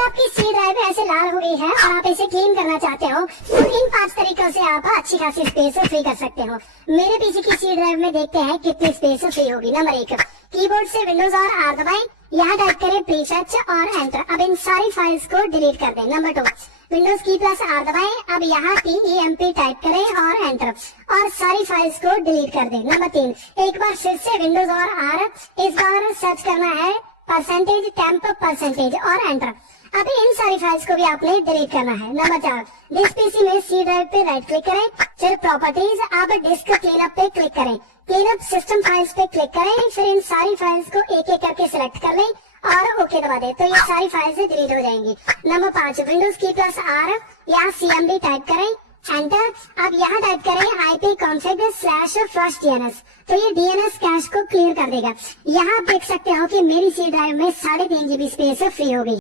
अगर आपकी C drive ऐसे लाल हो गई है और आप इसे क्लीन करना चाहते हो तो इन 5 तरीकों से आप अच्छी खासी स्पेस फ्री कर सकते हो। मेरे पीसी की सी ड्राइव में देखते हैं कितनी स्पेस फ्री होगी। नंबर 1, कीबोर्ड से विंडोज और आर दबाएं, यहाँ टाइप करें प्रीफेच और एंटर। अब इन सारी फाइल्स को डिलीट कर दें। नंबर 2, विंडोज की प्लस आर दबाएं, अब यहाँ TEMP टाइप करें और एंटर और सारी फाइल्स को डिलीट कर दें। नंबर 3, एक बार फिर से विंडोज और आर, इस बार सर्च करना है %temp% और एंटर। अब इन सारी फाइल्स को भी आपने डिलीट करना है। नंबर 4, डिस्क पीसी में सी ड्राइव पे राइट क्लिक करें, फिर प्रॉपर्टीज, अब डिस्क क्लीनअप पे क्लिक करें, क्लीनअप सिस्टम फाइल्स पे क्लिक करें, फिर इन सारी फाइल्स को एक एक करके सिलेक्ट कर लें और ओके दबा दें तो ये सारी फाइल्स डिलीट हो जाएंगी। नंबर 5, विंडोज की प्लस आर, यहाँ CMD टाइप करें, एंटर। अब यहाँ टाइप करें ipconfig/firstDNS, तो ये DNS कैश को क्लियर कर देगा। यहाँ आप देख सकते हो कि मेरी सी ड्राइव में 3.5 GB स्पेस फ्री हो गई।